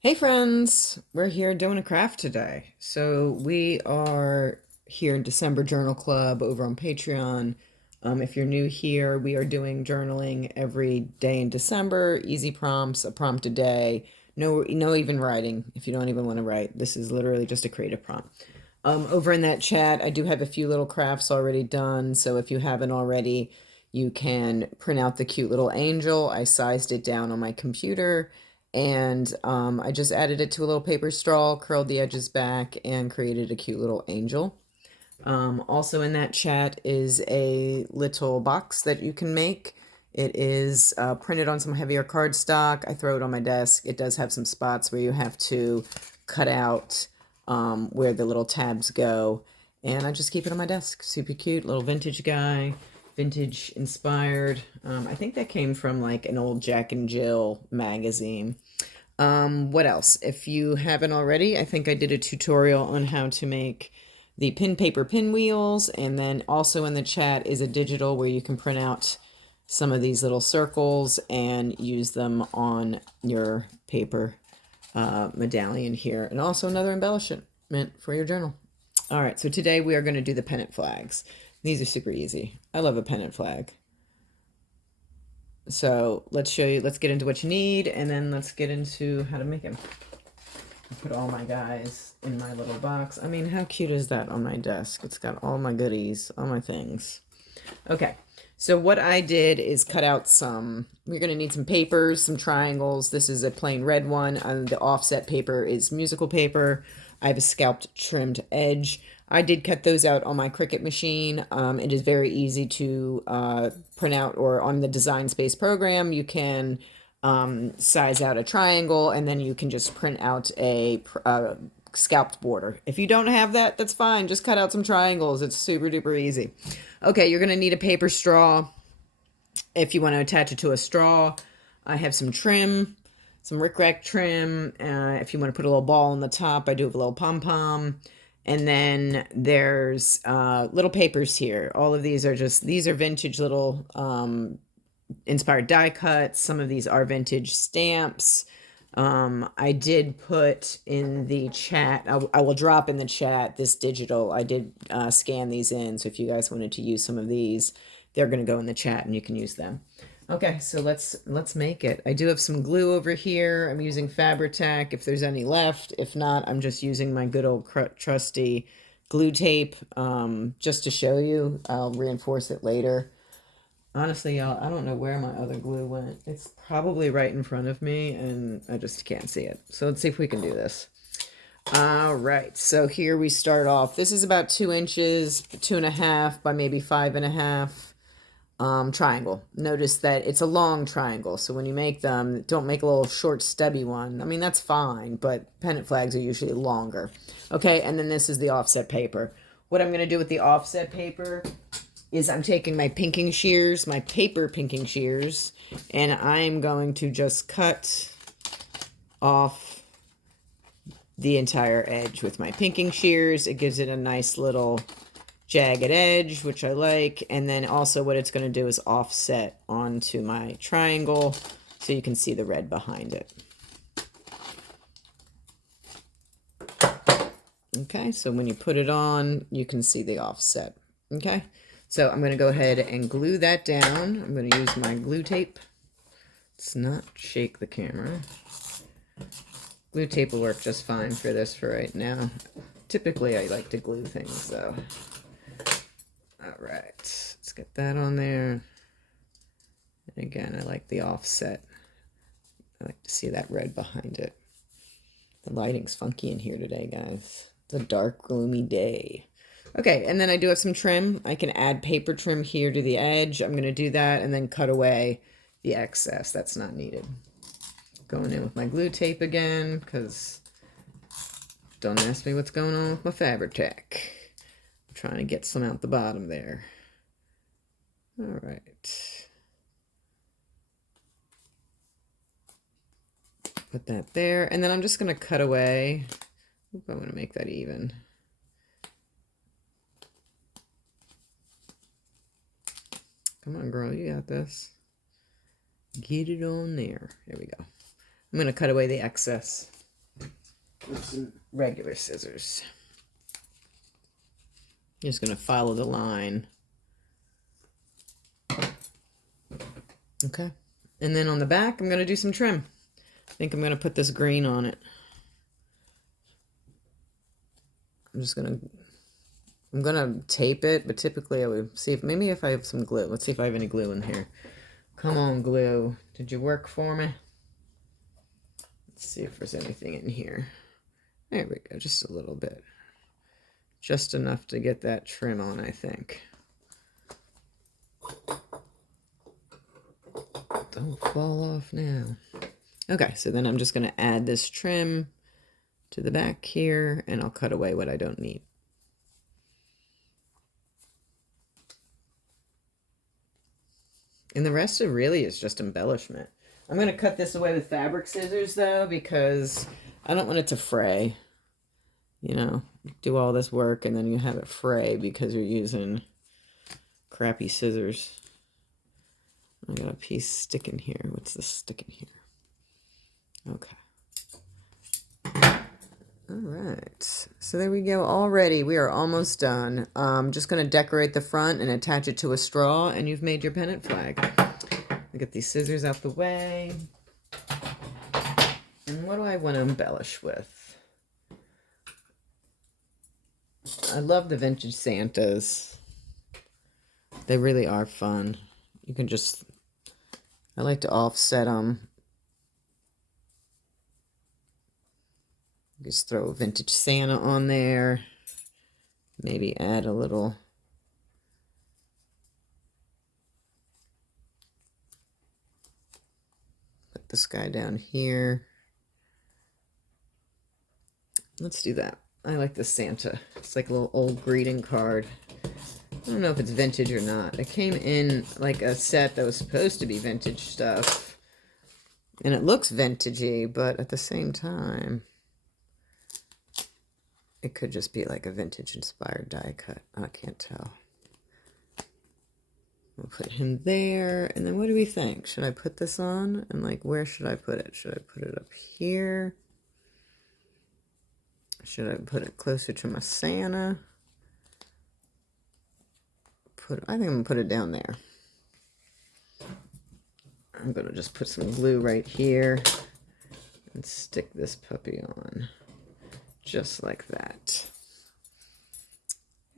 Hey friends, we're here doing a craft today. So we are here in December Journal Club over on Patreon. If you're new here, we are doing journaling every day in December, easy prompts, a prompt a day. No even writing if you don't even want to write. This is literally just a creative prompt. Over in that chat, I do have a few little crafts already done. So if you haven't already, you can print out the cute little angel. I sized it down on my computer and I just added it to a little paper straw, curled the edges back, and created a cute little angel. Also in that chat is a little box that you can make. It is printed on some heavier cardstock. I throw it on my desk. It does have some spots where you have to cut out where the little tabs go. And I just keep it on my desk. Super cute, little vintage guy, vintage inspired. I think that came from like an old Jack and Jill magazine. What else? If you haven't already, I think I did a tutorial on how to make the pin paper pinwheels, and then also in the chat is a digital where you can print out some of these little circles and use them on your paper medallion here, and also another embellishment for your journal. All right, so today we are going to do the pennant flags. These are super easy. I love a pennant flag. So let's get into what you need, and then let's get into how to make them. Put all my guys in my little box. I mean, how cute is that on my desk? It's got all my goodies, all my things. Okay, so what I did is cut out we're going to need some papers, some triangles. This is a plain red one. The offset paper is musical paper. I have a scalped trimmed edge. I did cut those out on my Cricut machine. It is very easy to print out, or on the Design Space program, you can size out a triangle, and then you can just print out a scalped border. If you don't have that, that's fine. Just cut out some triangles. It's super duper easy. Okay, you're going to need a paper straw if you want to attach it to a straw. I have some trim, some rickrack trim. If you want to put a little ball on the top, I do have a little pom-pom. And then there's little papers here. All of these are vintage little inspired die cuts. Some of these are vintage stamps. I did put in the chat, I will drop in the chat this digital. I did scan these in, so if you guys wanted to use some of these, they're going to go in the chat and you can use them. Okay, so let's make it. I do have some glue over here. I'm using Fabri-Tac if there's any left. If not, I'm just using my good old trusty glue tape just to show you. I'll reinforce it later. Honestly, y'all, I don't know where my other glue went. It's probably right in front of me, and I just can't see it. So let's see if we can do this. All right, so here we start off. This is about 2 inches, 2.5 by maybe 5.5 triangle. Notice that it's a long triangle, so when you make them, don't make a little short stubby one. I mean, that's fine, but pennant flags are usually longer. Okay, and then this is the offset paper. What I'm going to do with the offset paper is I'm taking my pinking shears, my paper pinking shears, and I'm going to just cut off the entire edge with my pinking shears. It gives it a nice little jagged edge, which I like. And then also what it's going to do is offset onto my triangle so you can see the red behind it. Okay, so when you put it on, you can see the offset. Okay, so I'm going to go ahead and glue that down. I'm going to use my glue tape. Let's not shake the camera. Glue tape will work just fine for this for right now. Typically, I like to glue things, though. All right, let's get that on there. And again, I like the offset. I like to see that red behind it. The lighting's funky in here today, guys. It's a dark, gloomy day. Okay, and then I do have some trim. I can add paper trim here to the edge. I'm going to do that and then cut away the excess. That's not needed. Going in with my glue tape again, because don't ask me what's going on with my Fabri-Tac. I'm trying to get some out the bottom there. All right. Put that there, and then I'm just going to cut away. Oop, I want to make that even. Come on, girl, you got this. Get it on there. There we go. I'm going to cut away the excess. with some regular scissors. Just going to follow the line. Okay. And then on the back, I'm going to do some trim. I think I'm going to put this green on it. I'm gonna tape it, but typically I would see if I have some glue. Let's see if I have any glue in here. Come on, glue. Did you work for me? Let's see if there's anything in here. There we go, just a little bit. Just enough to get that trim on, I think. Don't fall off now. Okay, so then I'm just gonna add this trim to the back here, and I'll cut away what I don't need. And the rest of really is just embellishment. I'm going to cut this away with fabric scissors, though, because I don't want it to fray. You know, do all this work and then you have it fray because you're using crappy scissors. I got a piece sticking here. What's this sticking here? Okay. All right, so there we go. Already, we are almost done. Just going to decorate the front and attach it to a straw, and you've made your pennant flag. I'll get these scissors out the way. And what do I want to embellish with? I love the vintage Santas. They really are fun. You can just, I like to offset them. Just throw a vintage Santa on there. Maybe add a little. Put this guy down here. Let's do that. I like the Santa. It's like a little old greeting card. I don't know if it's vintage or not. It came in like a set that was supposed to be vintage stuff. And it looks vintagey, but at the same time, it could just be like a vintage inspired die cut. I can't tell. We'll put him there. And then what do we think? Should I put this on? And like, where should I put it? Should I put it up here? Should I put it closer to my Santa? I think I'm gonna put it down there. I'm gonna just put some glue right here and stick this puppy on. Just like that.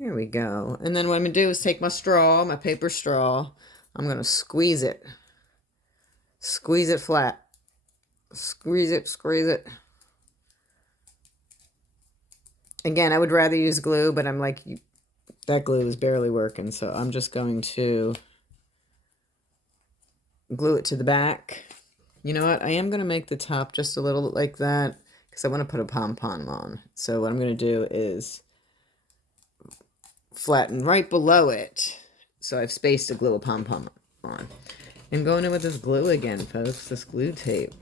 There we go. And then what I'm going to do is take my straw, my paper straw. I'm going to squeeze it. Squeeze it flat. Squeeze it, squeeze it. Again, I would rather use glue, but I'm like, that glue is barely working. So I'm just going to glue it to the back. You know what? I am going to make the top just a little like that, because I want to put a pom-pom on. So what I'm going to do is flatten right below it. So I've spaced to glue a pom-pom on. I'm going in with this glue again, folks. This glue tape.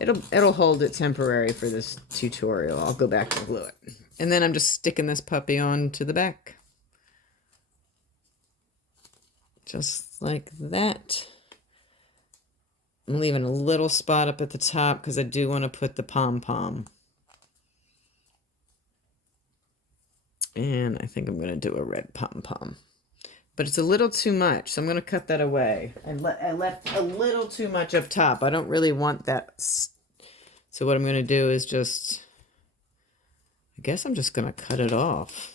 It'll hold it temporary for this tutorial. I'll go back and glue it. And then I'm just sticking this puppy on to the back. Just like that. I'm leaving a little spot up at the top because I do want to put the pom-pom. And I think I'm going to do a red pom-pom. But it's a little too much, so I'm going to cut that away. I left a little too much up top. I don't really want that. So what I'm going to do is just, I guess I'm just going to cut it off.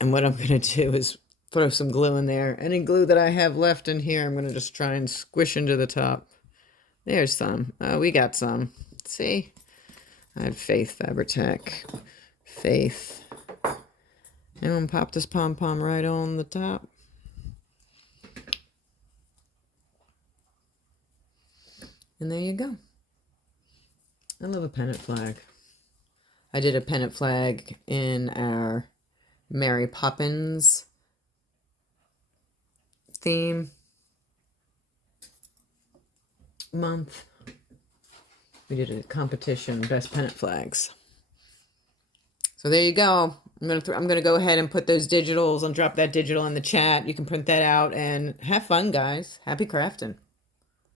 And what I'm going to do is throw some glue in there. Any glue that I have left in here, I'm going to just try and squish into the top. There's some. Oh, we got some. See? I had faith, Fabri-Tac. Faith. And I'm going to pop this pom-pom right on the top. And there you go. I love a pennant flag. I did a pennant flag in our Mary Poppins theme month. We did a competition, best pennant flags. So there you go. I'm gonna go ahead and put those digitals and drop that digital in the chat. You can print that out and have fun, guys. Happy crafting.